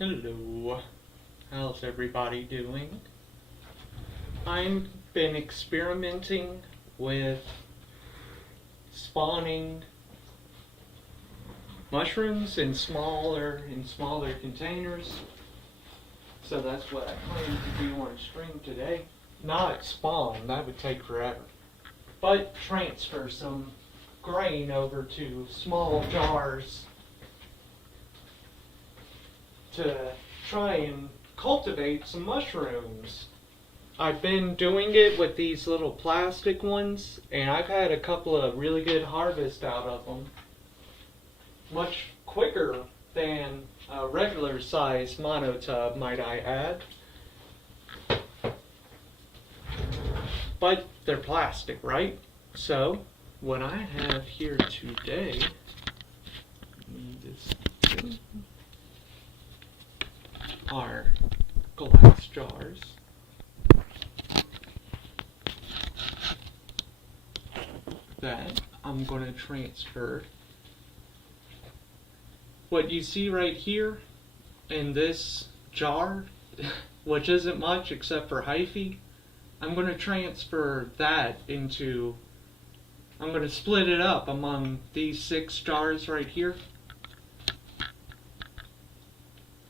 Hello, how's everybody doing? I've been experimenting with spawning mushrooms in smaller containers. So that's what I plan to do on stream today. Not spawn, that would take forever. But transfer some grain over to small jars to try and cultivate some mushrooms. I've been doing it with these little plastic ones, and I've had a couple of really good harvests out of them. Much quicker than a regular size monotub, might I add. But they're plastic, right? So, what I have here today, are glass jars. That I'm going to transfer what you see right here in this jar, which isn't much except for hyphae. I'm going to transfer that into, I'm going to split it up among these 6 jars right here.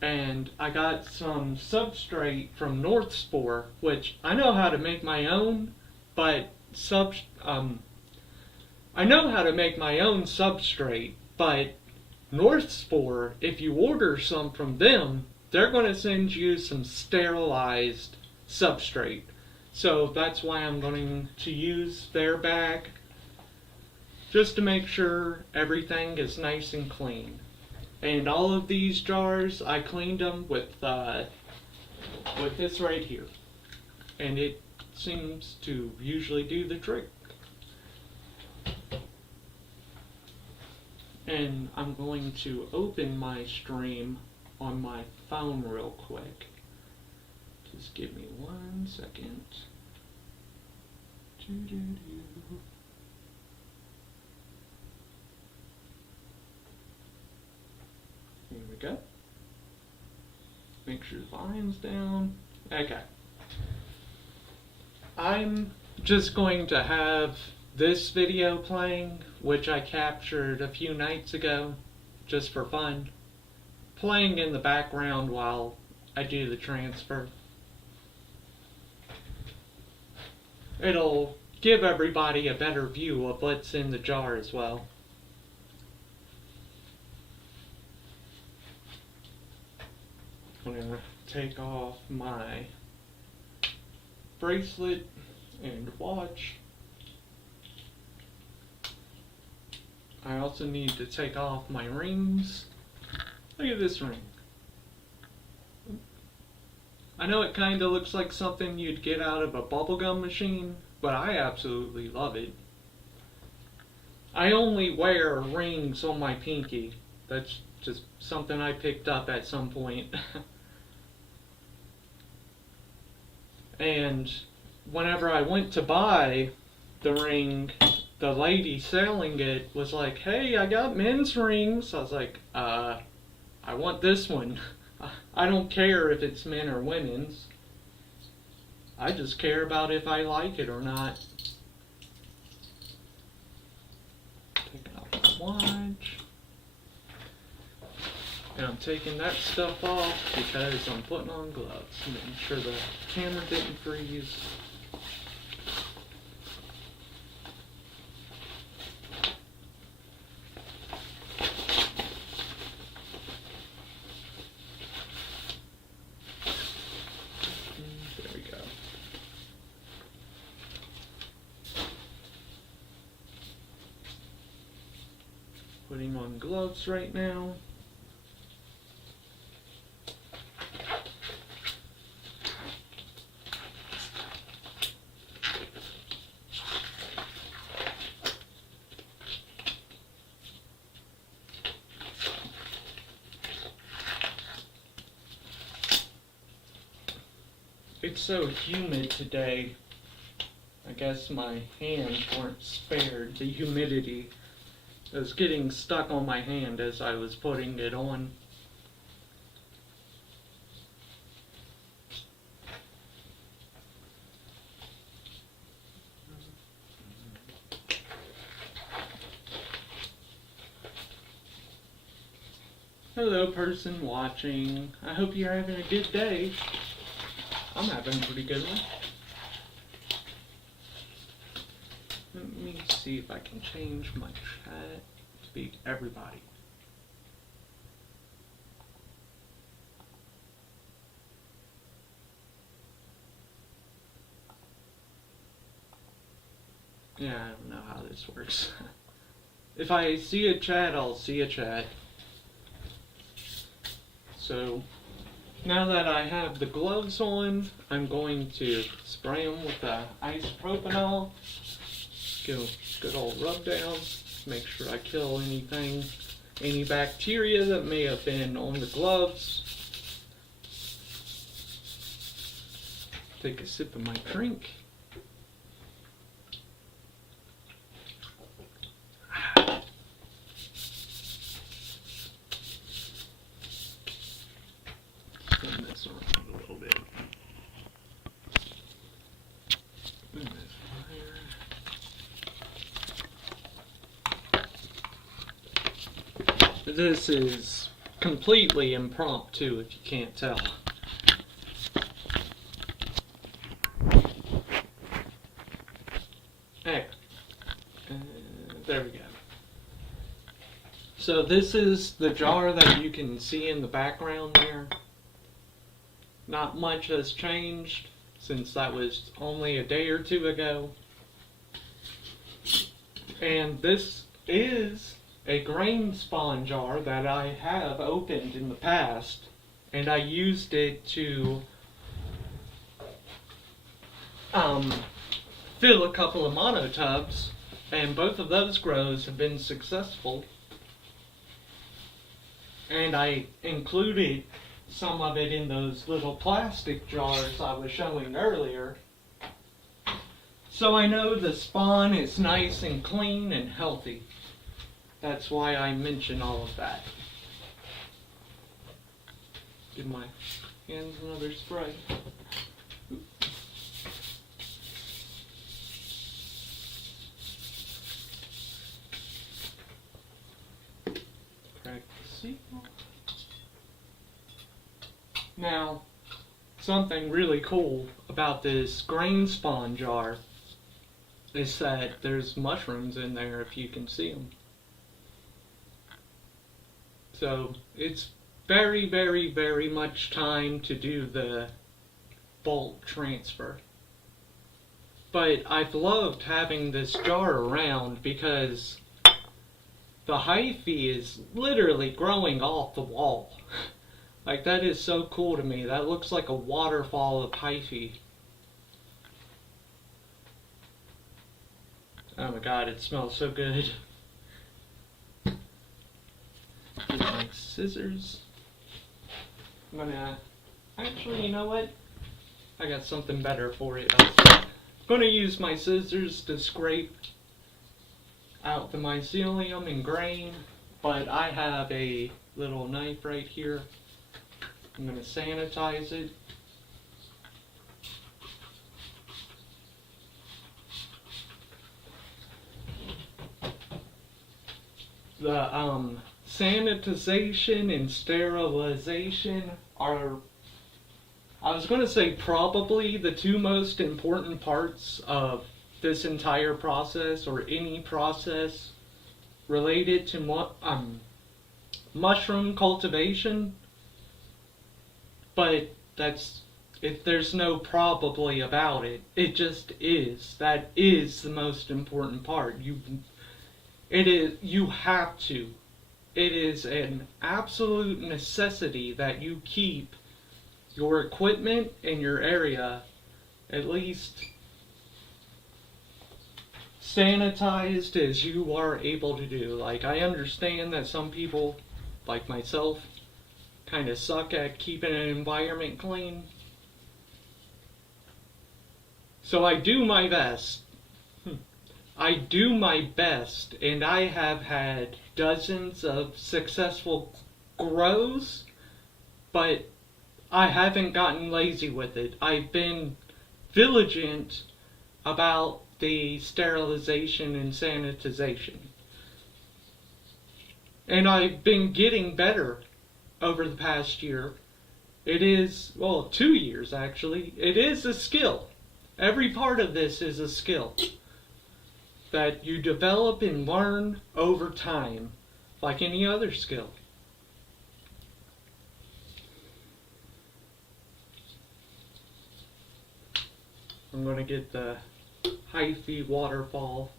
And I got some substrate from Northspore, which I know how to make my own, but I know how to make my own substrate, but Northspore, if you order some from them, they're going to send you some sterilized substrate. So that's why I'm going to use their bag, just to make sure everything is nice and clean. And all of these jars, I cleaned them with this right here. And it seems to usually do the trick. And I'm going to open my stream on my phone real quick. Just give me 1 second. Here we go. Make sure the volume's down. Okay. I'm just going to have this video playing, which I captured a few nights ago, just for fun, playing in the background while I do the transfer. It'll give everybody a better view of what's in the jar as well. I'm going to take off my bracelet and watch. I also need to take off my rings. Look at this ring. I know it kind of looks like something you'd get out of a bubblegum machine, but I absolutely love it. I only wear rings on my pinky. That's just something I picked up at some point. And whenever I went to buy the ring, the lady selling it was like, "Hey, I got men's rings." I was like, I want this one. I don't care if it's men or women's. I just care about if I like it or not. Taking off my watch. And I'm taking that stuff off because I'm putting on gloves. Making sure the camera didn't freeze. There we go. Putting on gloves right now. It's so humid today. I guess my hands weren't spared. The humidity was getting stuck on my hand as I was putting it on. Hello, person watching. I hope you're having a good day. I'm having a pretty good one. Let me see if I can change my chat to be everybody. Yeah, I don't know how this works. If I see a chat, I'll see a chat. So, now that I have the gloves on, I'm going to spray them with the isopropanol. Give a good old rub down. Make sure I kill anything, any bacteria that may have been on the gloves. Take a sip of my drink. Turn this around a little bit. Bring this higher. This is completely impromptu, if you can't tell. Hey, there we go. So this is the jar that you can see in the background there. Not much has changed since that was only a day or two ago. And this is a grain spawn jar that I have opened in the past, and I used it to fill a couple of monotubs, and both of those grows have been successful. And I included some of it in those little plastic jars I was showing earlier. So I know the spawn is nice and clean and healthy. That's why I mention all of that. Give my hands another spray. Crack the seal. Now, something really cool about this grain spawn jar is that there's mushrooms in there if you can see them. So it's very, very, very much time to do the bulk transfer. But I've loved having this jar around because the hyphae is literally growing off the wall. Like, that is so cool to me. That looks like a waterfall of hyphae. Oh my god, it smells so good. Get my scissors. I'm gonna... Actually, you know what? I got something better for it. I'm gonna use my scissors to scrape out the mycelium and grain, but I have a little knife right here. I'm going to sanitize it. The sanitization and sterilization are, I was going to say, probably the two most important parts of this entire process, or any process related to mushroom cultivation. But there's no probably about it. It just is. That is the most important part. You have to. It is an absolute necessity that you keep your equipment in your area at least sanitized as you are able to do. Like, I understand that some people, like myself, kind of suck at keeping an environment clean. So I do my best. I do my best, and I have had dozens of successful grows, but I haven't gotten lazy with it. I've been vigilant about the sterilization and sanitization. And I've been getting better over the past year. It is, well, 2 years actually. It is a skill. Every part of this is a skill that you develop and learn over time, like any other skill. I'm going to get the HiFi waterfall,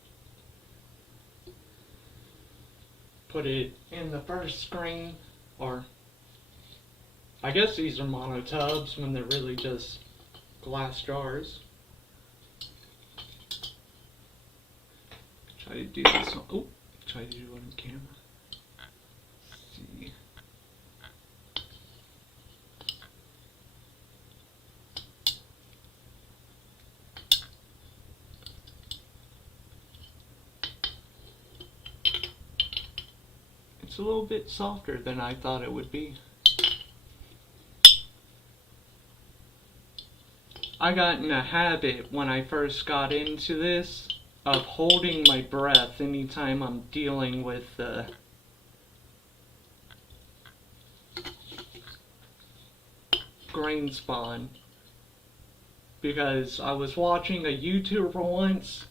put it in the first screen, or I guess these are monotubs when they're really just glass jars. Try to do this on, try to do it on camera. Let's see. It's a little bit softer than I thought it would be. I got in a habit when I first got into this of holding my breath anytime I'm dealing with grain spawn, because I was watching a YouTuber once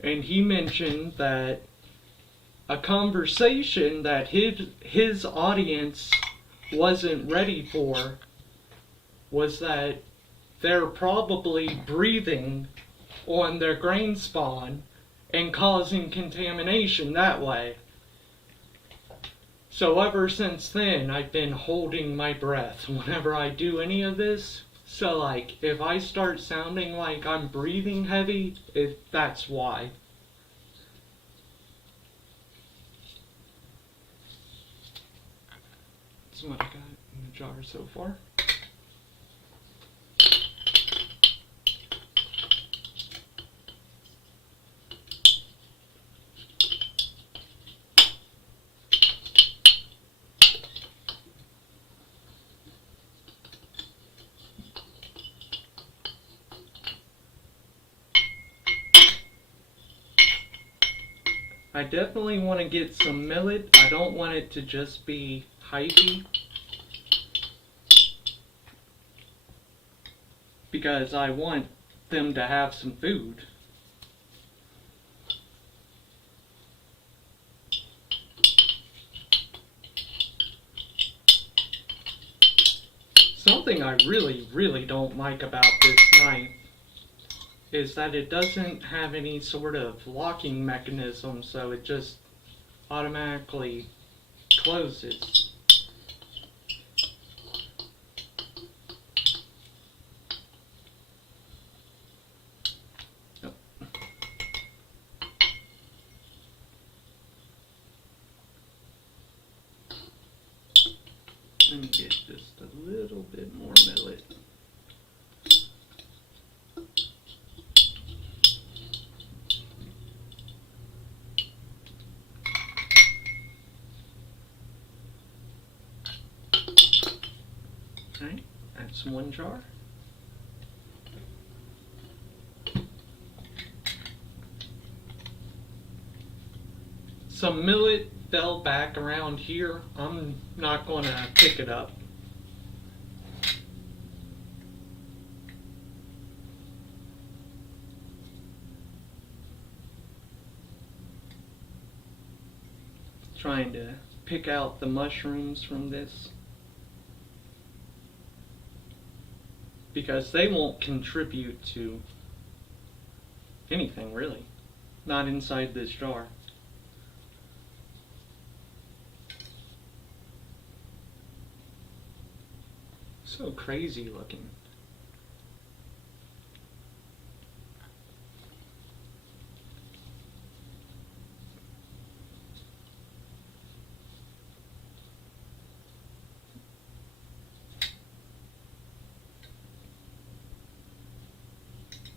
and he mentioned that a conversation that his audience wasn't ready for was that they're probably breathing on their grain spawn and causing contamination that way. So ever since then, I've been holding my breath whenever I do any of this. So like, if I start sounding like I'm breathing heavy, that's why. That's what I got in the jar so far. I definitely want to get some millet. I don't want it to just be HiFi, because I want them to have some food. Something I really don't like about this knife is that it doesn't have any sort of locking mechanism, so it just automatically closes. Let me get just a little bit more millet. Okay, that's one jar. Some millet fell back around here. I'm not going to pick it up. Trying to pick out the mushrooms from this, because they won't contribute to anything really, not inside this jar. So crazy looking.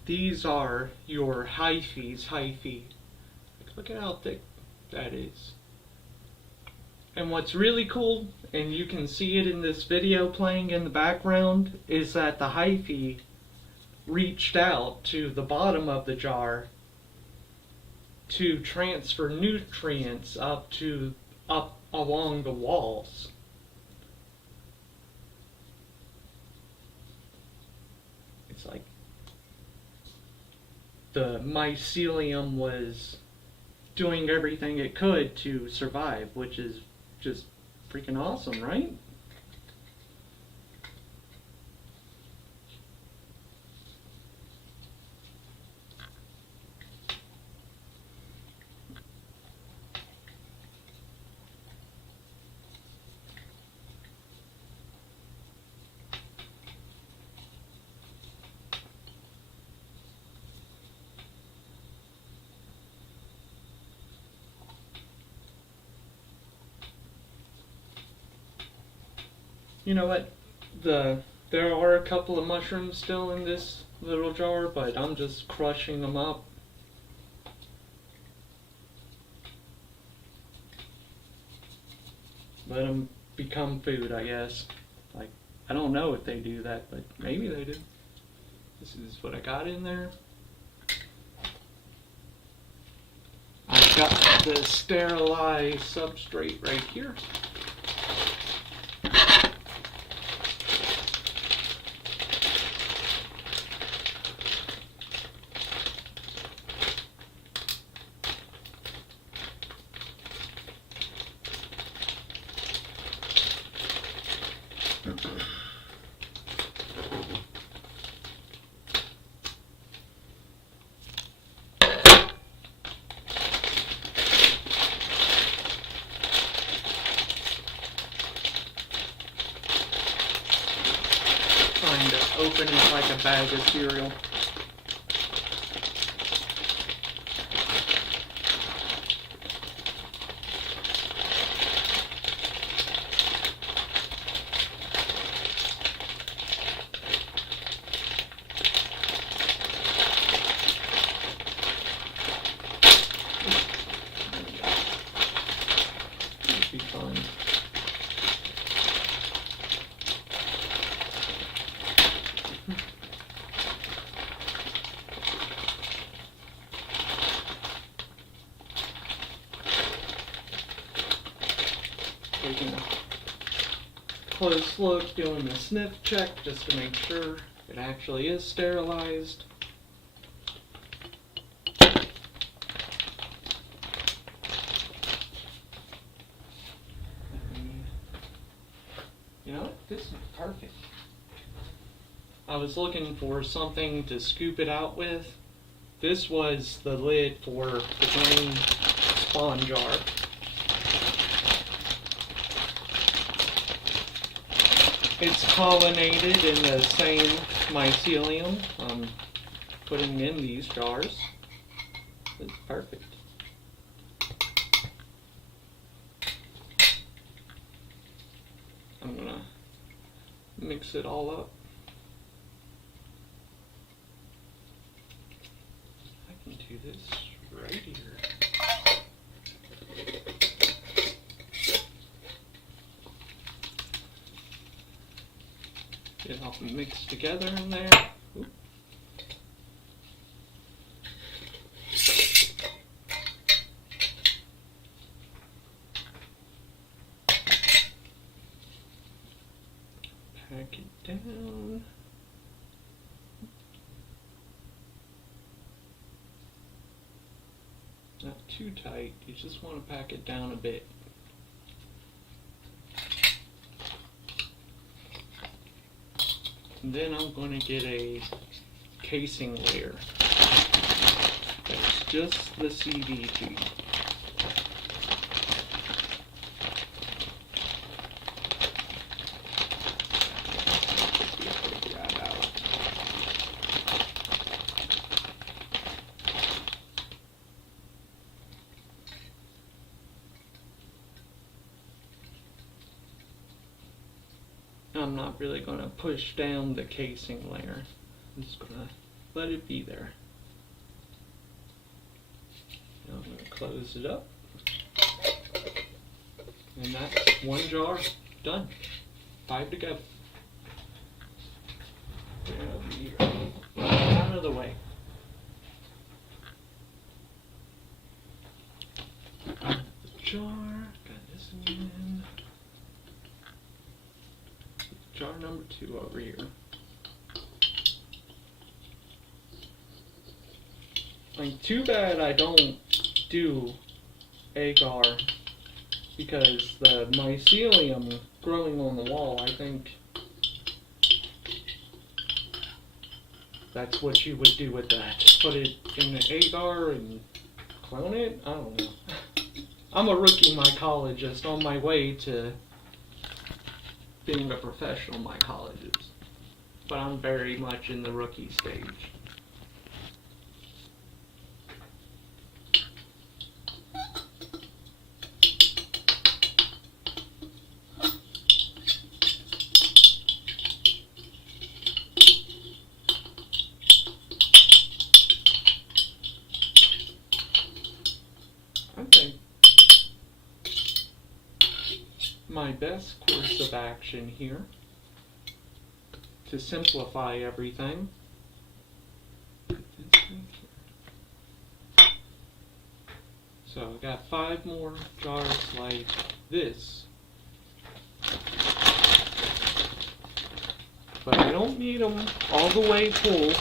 These are your HiFi. Look at how thick that is. And what's really cool, and you can see it in this video playing in the background, is that the HiFi reached out to the bottom of the jar to transfer nutrients up along the walls. it's like the mycelium was doing everything it could to survive, which is just freaking awesome, right? You know what? There are a couple of mushrooms still in this little jar, but I'm just crushing them up. Let them become food, I guess. Like, I don't know if they do that, but maybe they do. This is what I got in there. I've got the sterilized substrate right here. Trying to open it like a bag of cereal. It'd be fun. Taking a close look, doing the sniff check just to make sure it actually is sterilized. You know what? This is perfect. I was looking for something to scoop it out with. This was the lid for the main spawn jar. It's pollinated in the same mycelium I'm putting in these jars. It's perfect. I'm gonna mix it all up. I can do this right here. Get it all mixed together in there. Oop. Pack it down. Not too tight, you just want to pack it down a bit. And then I'm going to get a casing layer. That's just the CVT. I'm not really going to push down the casing layer. I'm just going to let it be there. Now I'm going to close it up. And that's one jar done. 5 to go. Get over here. Out of the way. The jar. Got this in. Jar number 2 over here. Like, too bad I don't do agar, because the mycelium growing on the wall, I think that's what you would do with that. Put it in the agar and clone it? I don't know. I'm a rookie mycologist on my way to being a professional mycologist, but I'm very much in the rookie stage. I think my best course of action here, to simplify everything, so I got 5 more jars like this, but I don't need them all the way full.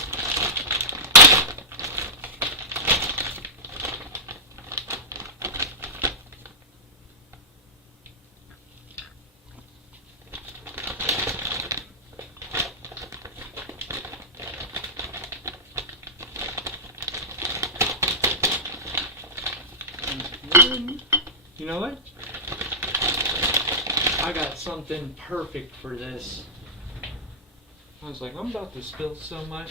You know what? I got something perfect for this. I was like, I'm about to spill so much.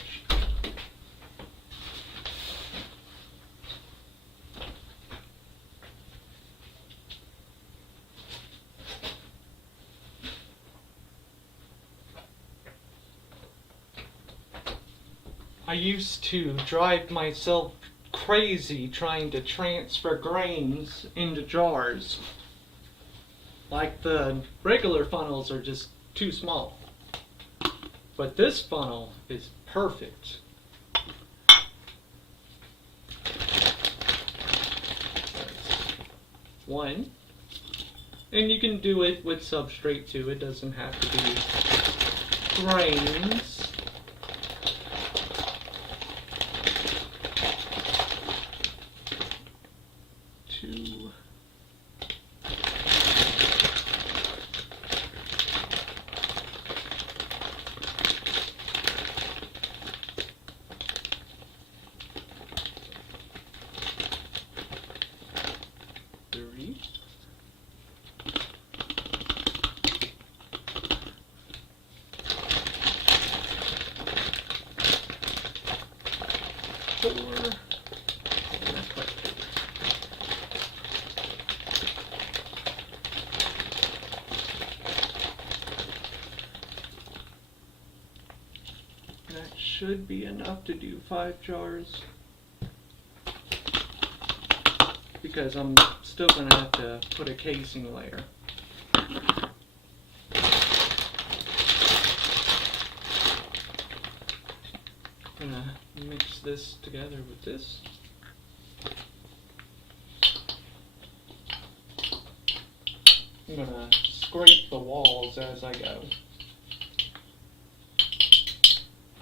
I used to drive myself crazy trying to transfer grains into jars. Like, the regular funnels are just too small. But this funnel is perfect. One. And you can do it with substrate too. It doesn't have to be grains. Two. Three. 4. That should be enough to do 5 jars, because I'm still going to have to put a casing layer. I'm going to mix this together with this. I'm going to scrape the walls as I go.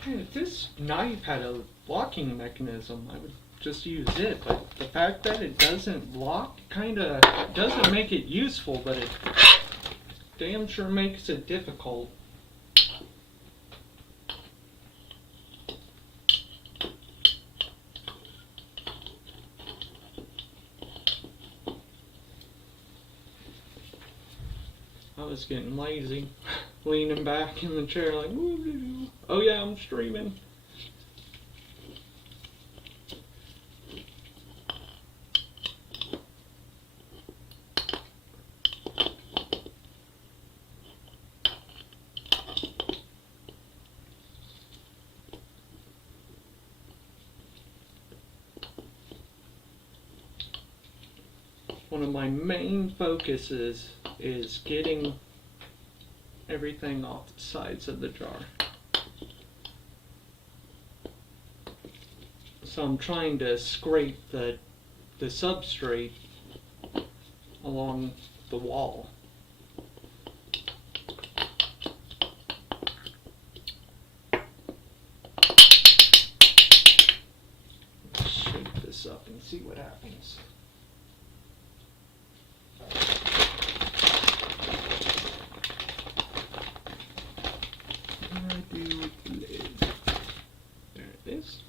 Man, if this knife had a locking mechanism, I would just use it, but the fact that it doesn't lock kinda doesn't make it useful, but it damn sure makes it difficult. I was getting lazy, leaning back in the chair like, woo, oh yeah, I'm streaming. One of my main focuses is getting everything off the sides of the jar. So I'm trying to scrape the substrate along the wall. Shape up and see what happens. What do I do with the lid? There it is.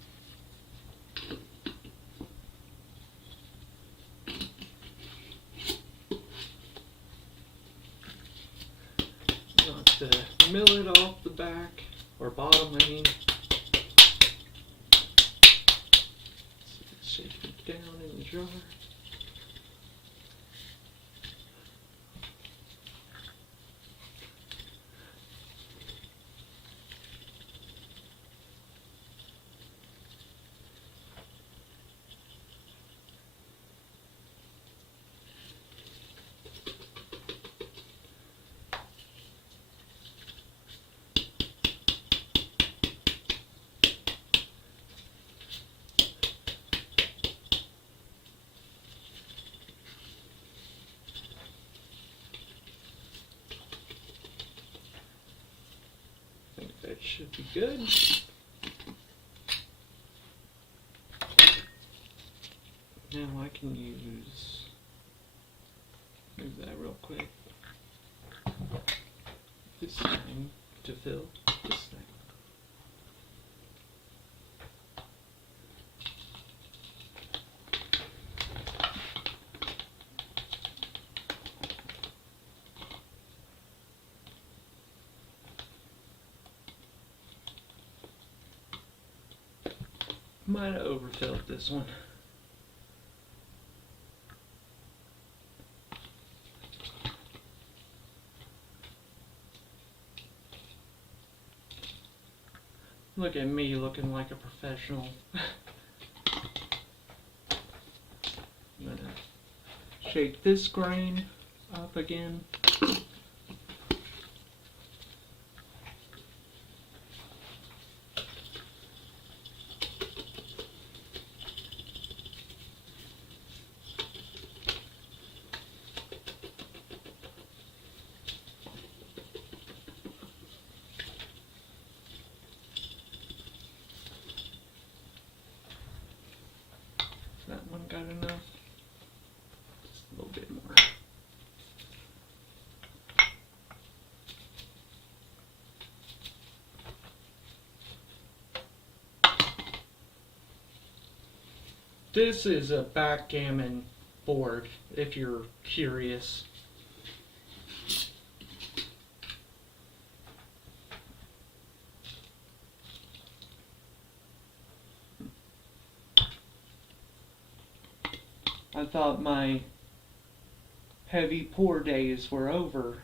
Not to mill it off the back, or bottom, I mean. Shake it down in the jar. That should be good. Now I can move that real quick. This thing to fill this thing. Might have overfilled this one. Look at me looking like a professional. I'm gonna shake this grain up again. That one got enough? Just a little bit more. This is a backgammon board, if you're curious. I thought my heavy pour days were over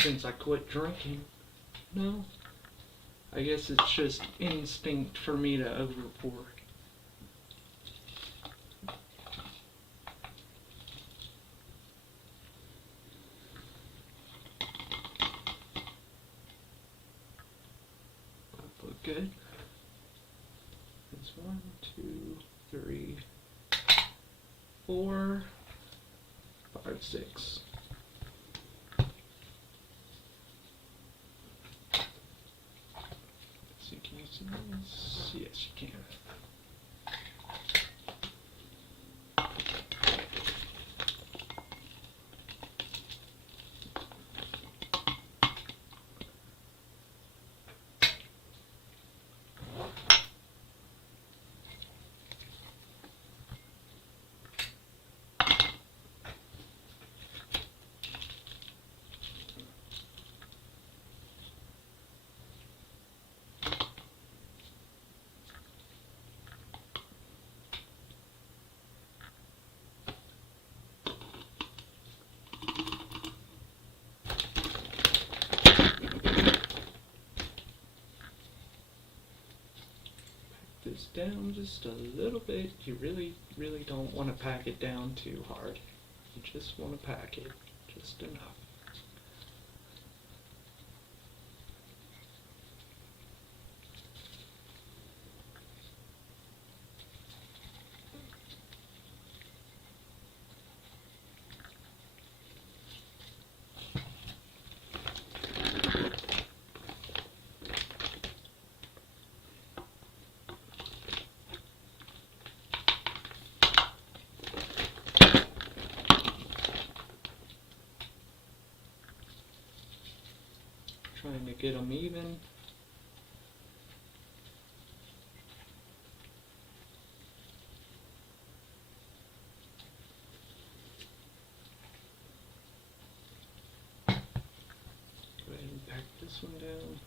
since I quit drinking. No, I guess it's just instinct for me to over pour. That look good. There's 1, 2, 3, 4, 5, 6. So can you see this? Yes, you can. This down just a little bit. You really don't want to pack it down too hard. You just want to pack it just enough. trying to get them even. Go ahead and pack this one down.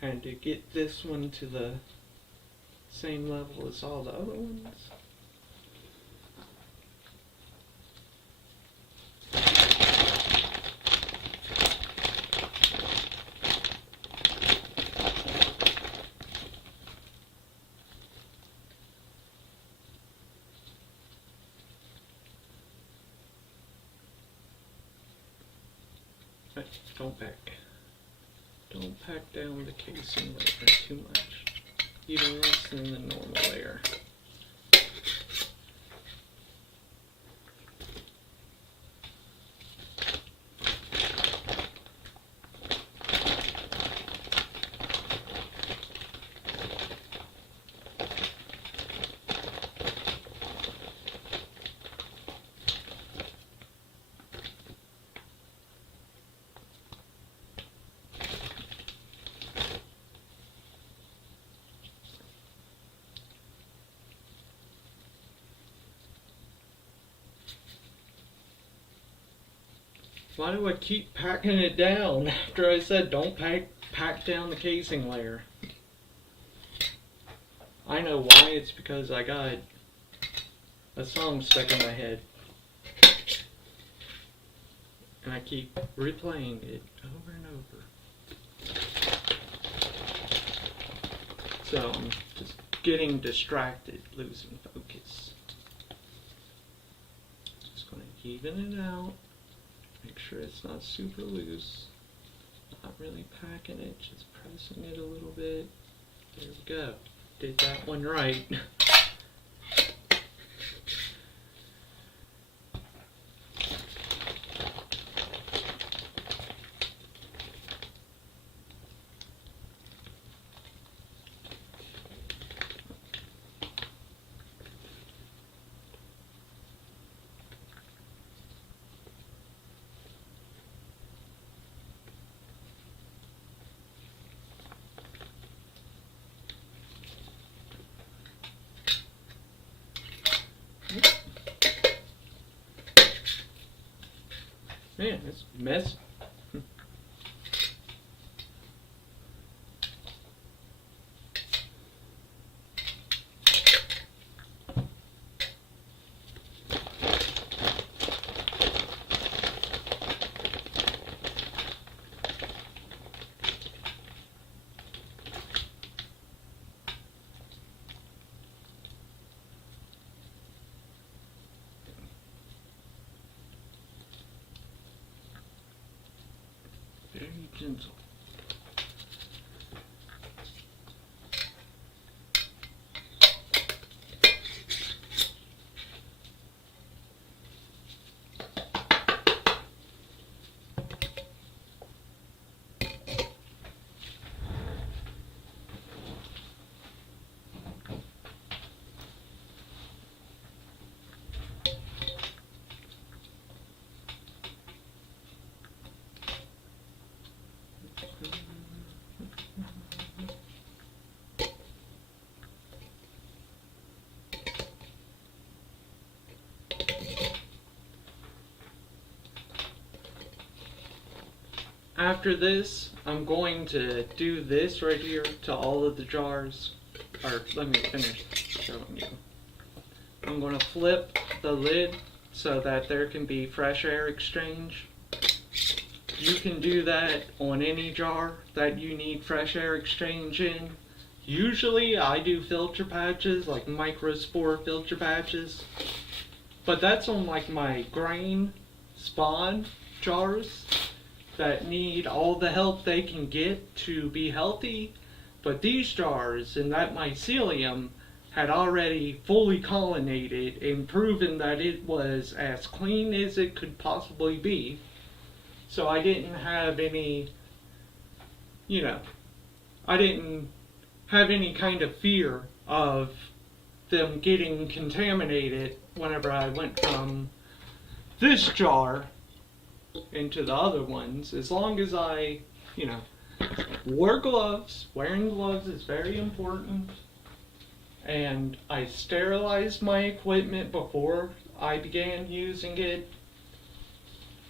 Trying to get this one to the same level as all the other ones. Don't pack down the casing layer too much, even less than the normal layer. Why do I keep packing it down after I said don't pack down the casing layer? I know why. It's because I got a song stuck in my head. And I keep replaying it over and over. So I'm just getting distracted, losing focus. Just going to even it out. Make sure it's not super loose. Not really packing it, just pressing it a little bit. There we go. Did that one right. Man, it's messy. Very gentle. After this, I'm going to do this right here to all of the jars. Or let me finish showing you. I'm going to flip the lid so that there can be fresh air exchange. You can do that on any jar that you need fresh air exchange in. Usually I do filter patches, like microspore filter patches. But that's on like my grain spawn jars that need all the help they can get to be healthy. But these jars and that mycelium had already fully colonated and proven that it was as clean as it could possibly be. So I didn't have any, I didn't have any kind of fear of them getting contaminated whenever I went from this jar into the other ones, as long as I, wore gloves. Wearing gloves is very important. And I sterilized my equipment before I began using it.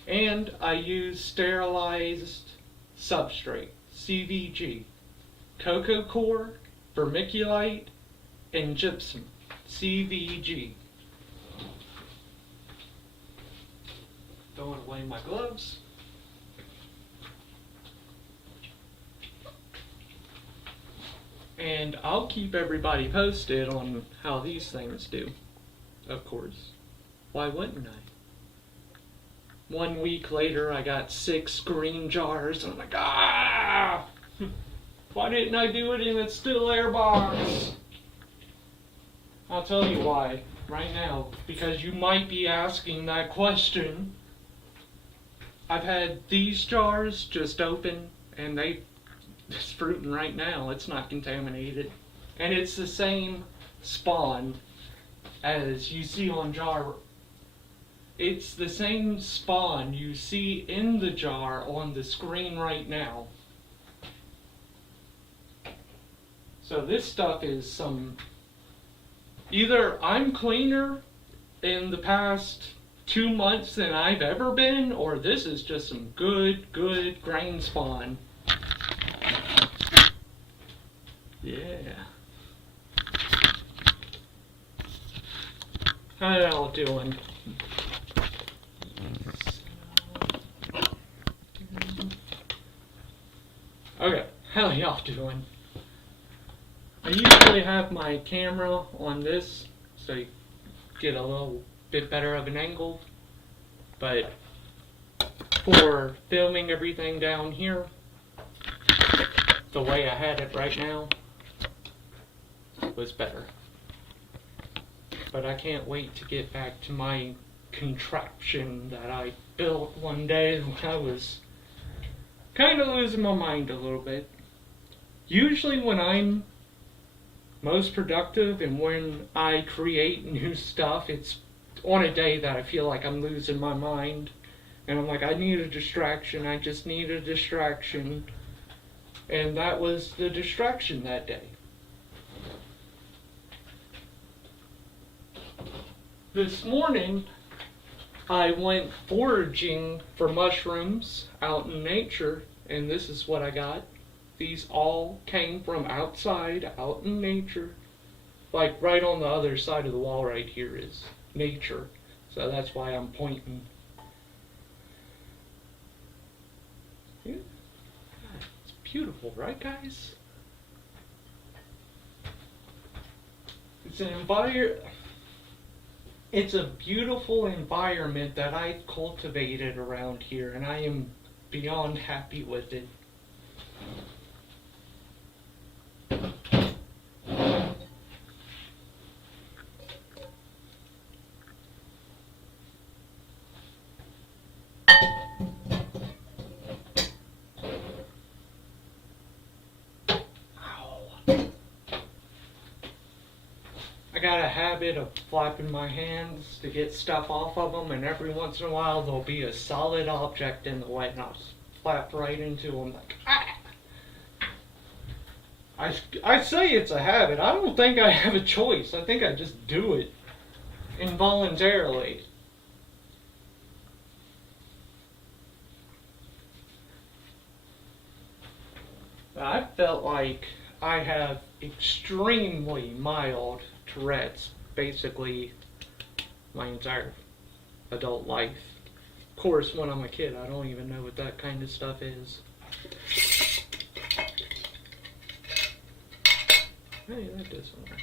And I used sterilized substrate, CVG, coco coir, vermiculite, and gypsum, CVG. Throwing away my gloves. And I'll keep everybody posted on how these things do, of course. Why wouldn't I? 1 week later, I got 6 green jars, and I'm like, why didn't I do it in a still air box? I'll tell you why right now, because you might be asking that question. I've had these jars just open, and it's fruiting right now. It's not contaminated. And it's the same spawn as you see on jar. It's the same spawn you see in the jar on the screen right now. So this stuff is either I'm cleaner in the past 2 months than I've ever been, or this is just some good grain spawn. Yeah. How y'all doing? Okay, how y'all doing? I usually have my camera on this so you get a little bit better of an angle, but for filming everything down here, the way I had it right now was better. But I can't wait to get back to my contraption that I built one day when I was kind of losing my mind a little bit. Usually when I'm most productive and when I create new stuff, it's on a day that I feel like I'm losing my mind. And I'm like, I need a distraction. I just need a distraction. And that was the distraction that day. This morning, I went foraging for mushrooms out in nature, and this is what I got. These all came from outside, out in nature. Like right on the other side of the wall right here is nature. So that's why I'm pointing. Yeah. It's beautiful, right guys? It's a beautiful environment that I've cultivated around here, and I am beyond happy with it. I got a habit of flapping my hands to get stuff off of them, and every once in a while there'll be a solid object in the way, and I'll flap right into them like, ah! I say it's a habit. I don't think I have a choice. I think I just do it involuntarily. I felt like I have extremely mild Tourette's, basically my entire adult life. Of course, when I'm a kid, I don't even know what that kind of stuff is. Hey, that doesn't work.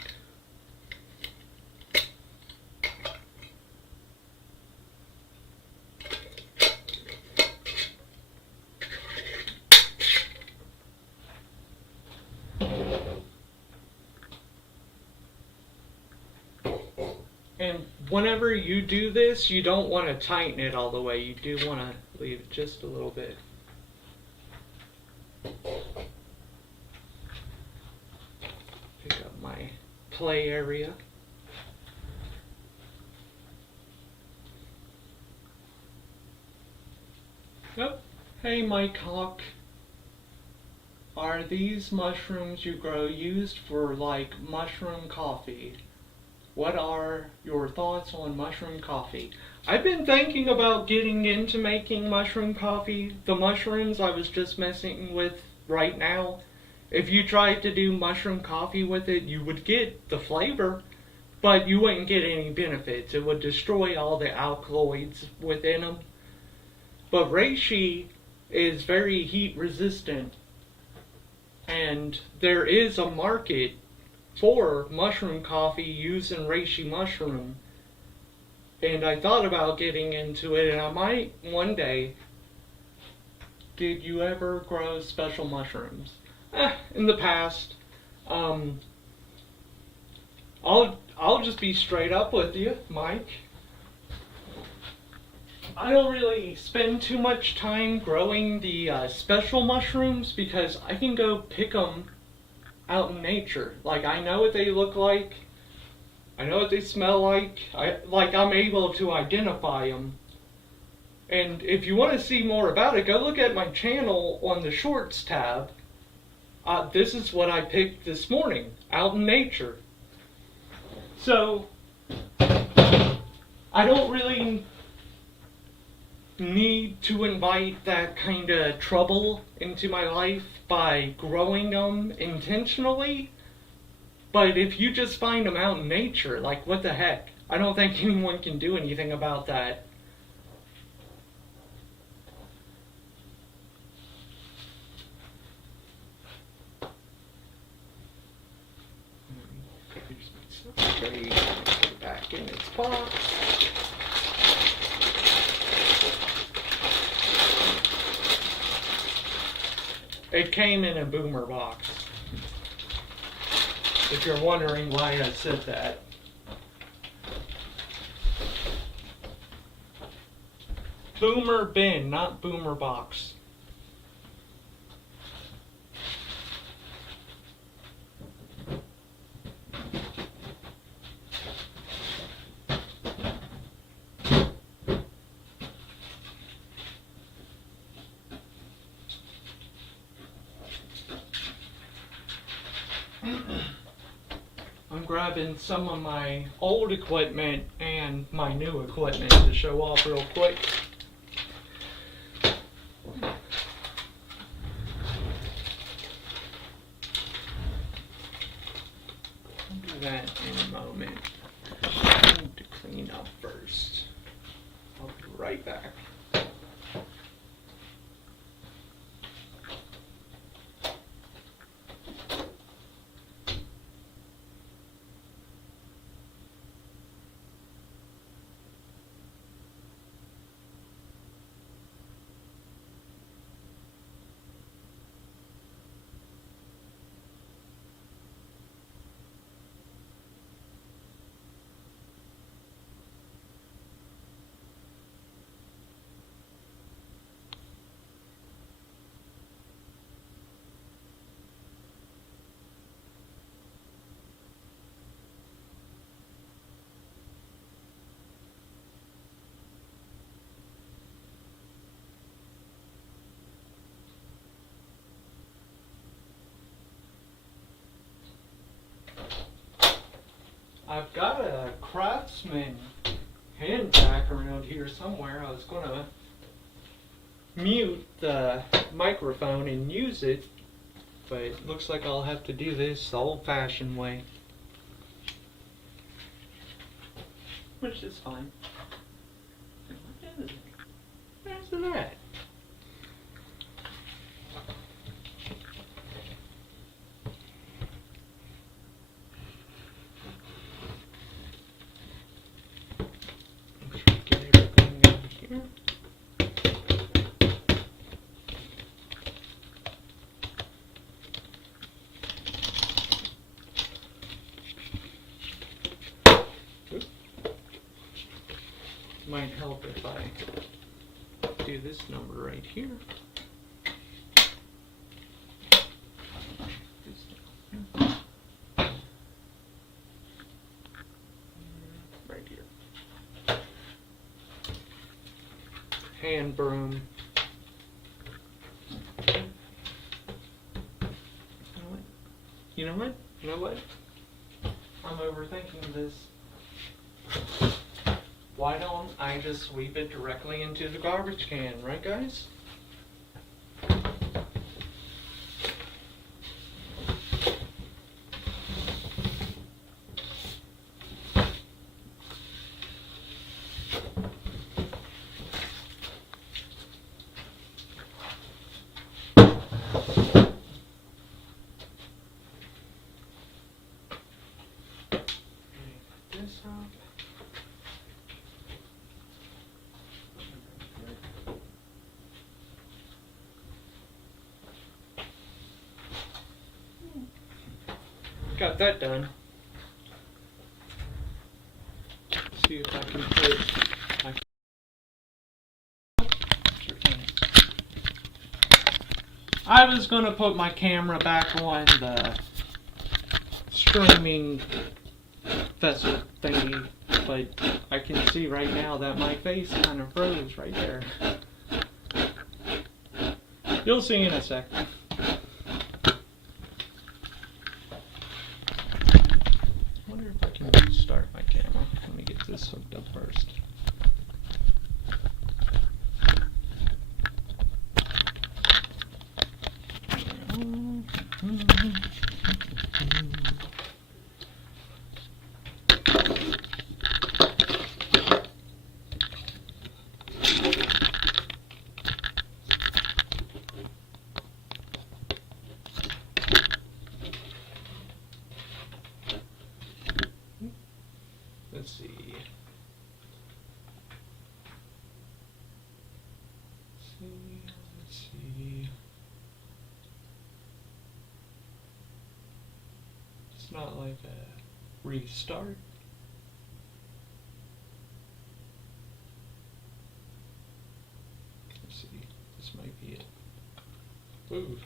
And whenever you do this, you don't want to tighten it all the way. You do want to leave it just a little bit. Pick up my play area. Oh, hey Mike Hawk. Are these mushrooms you grow used for like mushroom coffee? What are your thoughts on mushroom coffee? I've been thinking about getting into making mushroom coffee. The mushrooms I was just messing with right now, if you tried to do mushroom coffee with it, you would get the flavor, but you wouldn't get any benefits. It would destroy all the alkaloids within them. But reishi is very heat resistant, and there is a market for mushroom coffee using reishi mushroom, and I thought about getting into it, and I might one day. Did you ever grow special mushrooms? In the past. I'll just be straight up with you, Mike. I don't really spend too much time growing the special mushrooms because I can go pick them out in nature. Like, I know what they look like, I know what they smell like, I'm able to identify them. And if you want to see more about it, go look at my channel on the shorts tab. This is what I picked this morning, out in nature. So, I don't really need to invite that kind of trouble into my life by growing them intentionally. But if you just find them out in nature, like, what the heck? I don't think anyone can do anything about that. Here's my substrate. Put it back in its box. It came in a boomer box, if you're wondering why I said that. Boomer bin, not boomer box. I'm grabbing some of my old equipment and my new equipment to show off real quick. I'll do that in a moment. I need to clean up first. I'll be right back. I've got a Craftsman hand jack around here somewhere. I was going to mute the microphone and use it, But it looks like I'll have to do this the old-fashioned way. Which is fine. Where's that? Get everything out of here. Might help if I do this number right here. Right here. Hand broom. You know what? You know what? I'm overthinking this. Why don't I just sweep it directly into the garbage can, right guys? This up. Got that done. See if I can put my I was gonna put my camera back on the streaming vessel thingy, but I can see right now that my face kind of froze right there. You'll see in a second. I wonder if I can restart my camera. Let me get this hooked up first. Let's see. Let's see. It's not like a restart. Let's see. This might be it. Ooh.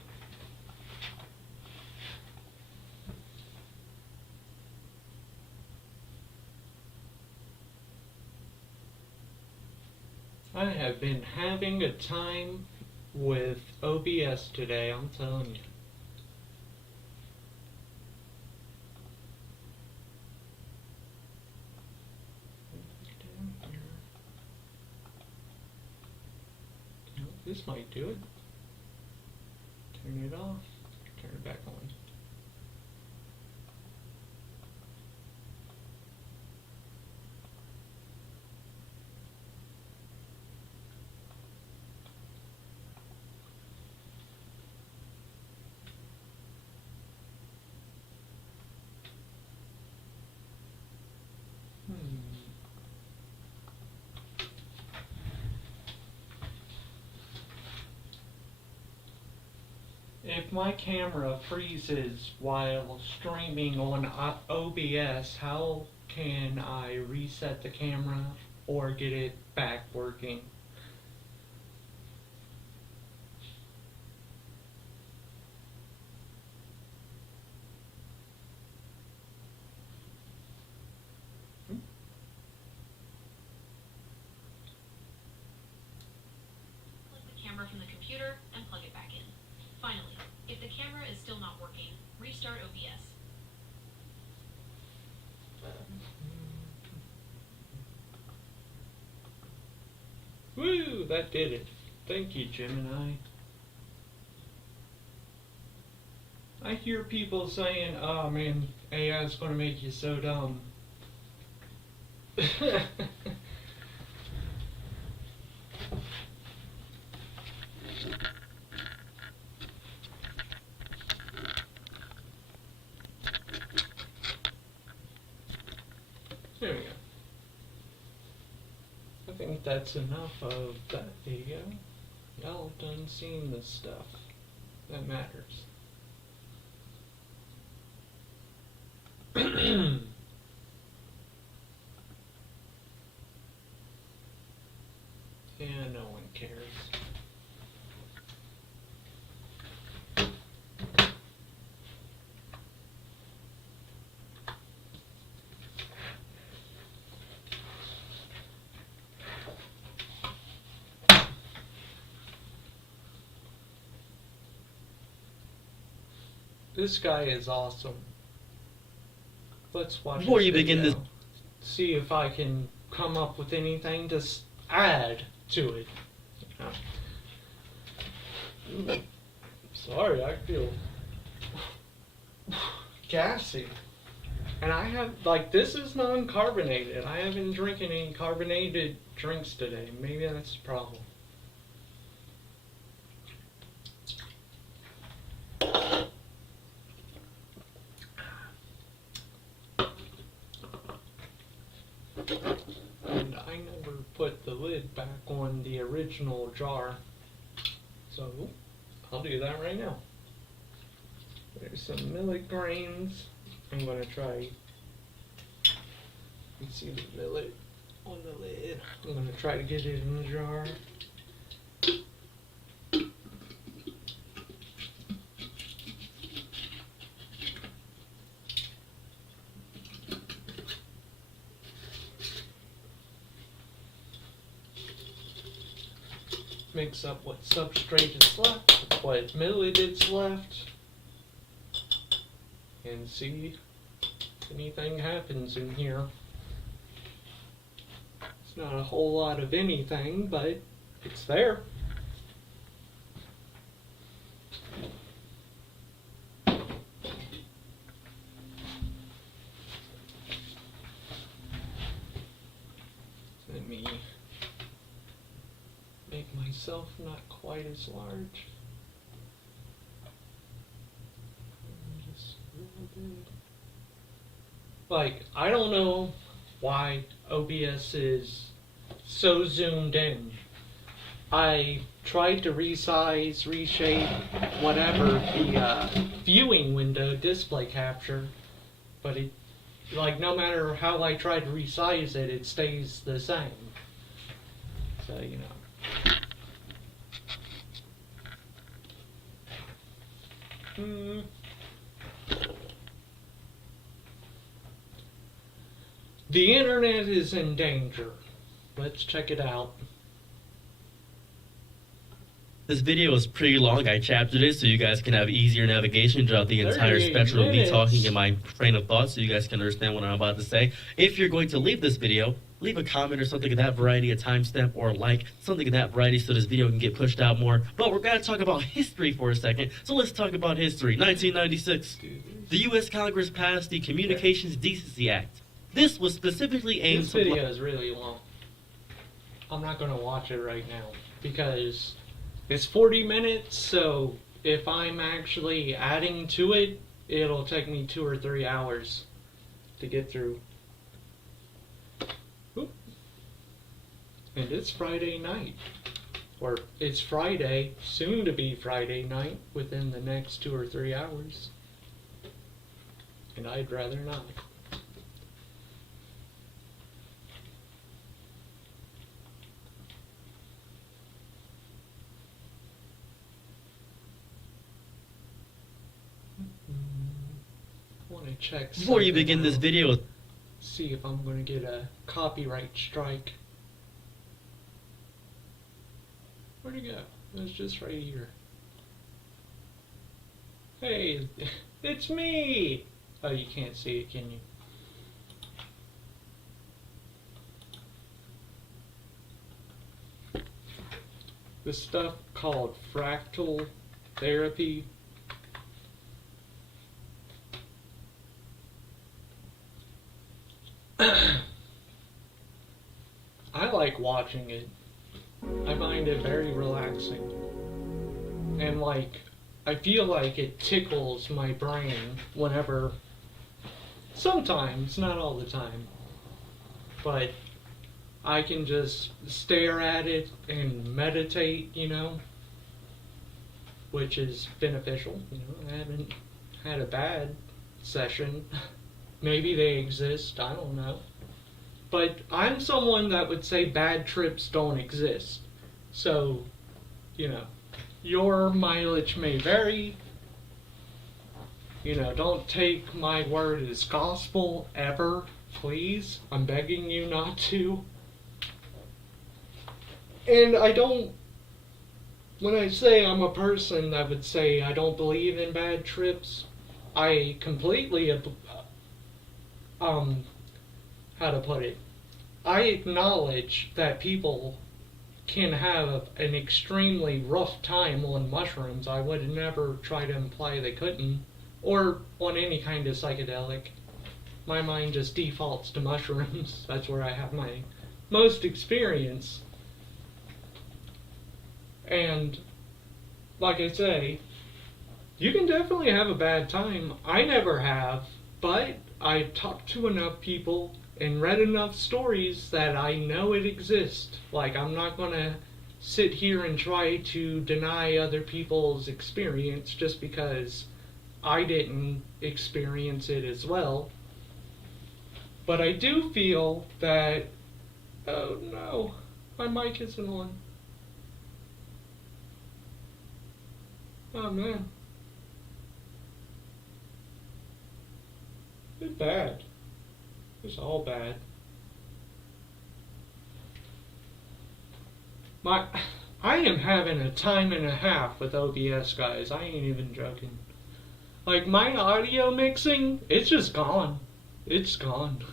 I have been having a time with OBS today, I'm telling you. This might do it. Turn it off, turn it back on. If my camera freezes while streaming on OBS, how can I reset the camera or get it back working? Plug the camera from the computer and plug it back in. Finally, if the camera is still not working, restart OBS. Woo, that did it. Thank you, Gemini. I hear people saying, "Oh man, AI is going to make you so dumb." There we go. I think that's enough of that video. Y'all done seen the stuff that matters. Yeah, no one cares. This guy is awesome. Let's watch Before this you begin video. this- See if I can come up with anything to add to it. Sorry, I feel gassy. And I have, like, this is non-carbonated. I haven't drinking any carbonated drinks today. Maybe that's the problem. And I never put the lid back on the original jar. So, I'll do that right now. There's some millet grains. I'm gonna try. You see the millet on the lid. I'm gonna try to get it in the jar. Mix up what substrate is left, what millet is left, and see if anything happens in here. It's not a whole lot of anything, but it's there. Let me make myself not quite as large. Just a little bit. Like, I don't know why OBS is so zoomed in. I tried to resize, reshape, whatever, the viewing window display capture, but it, like, no matter how I try to resize it, it stays the same. So, you know. The internet is in danger. Let's check it out. This video is pretty long. I chaptered it so you guys can have easier navigation throughout the entire 38 spectrum of me minutes. talking in my train of thought so you guys can understand what I'm about to say. If you're going to leave this video, leave a comment or something of that variety, a timestamp or a like, something of that variety so this video can get pushed out more. But we're going to talk about history for a second, so let's talk about history. 1996. The U.S. Congress passed the Communications Decency Act. This was specifically aimed This to... video is really long. I'm not going to watch it right now because it's 40 minutes, so if I'm actually adding to it, it'll take me 2 or 3 hours to get through. Oop. And it's Friday night. Or it's Friday, soon to be Friday night, within the next 2 or 3 hours. And I'd rather not. I want to check Before you something begin this out. video, See if I'm going to get a copyright strike. Where'd it go? It was just right here. Hey, it's me! Oh, you can't see it, can you? This stuff called fractal therapy like watching it. I find it very relaxing. And like, I feel like it tickles my brain whenever, sometimes, not all the time, but I can just stare at it and meditate, which is beneficial. I haven't had a bad session. Maybe they exist, I don't know. But I'm someone that would say bad trips don't exist. So, your mileage may vary. Don't take my word as gospel ever, please. I'm begging you not to. And when I say I'm a person that would say I don't believe in bad trips, I completely, how to put it, I acknowledge that people can have an extremely rough time on mushrooms. I would never try to imply they couldn't, or on any kind of psychedelic. My mind just defaults to mushrooms. That's where I have my most experience. And, like I say, you can definitely have a bad time. I never have, but I've talked to enough people and read enough stories that I know it exists. Like, I'm not going to sit here and try to deny other people's experience just because I didn't experience it as well. But I do feel that, oh no, my mic isn't on. Oh man. It's bad. It's all bad. I am having a time and a half with OBS, guys. I ain't even joking. Like, my audio mixing, it's just gone. It's gone.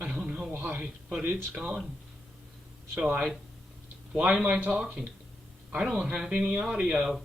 I don't know why, but it's gone. So why am I talking? I don't have any audio.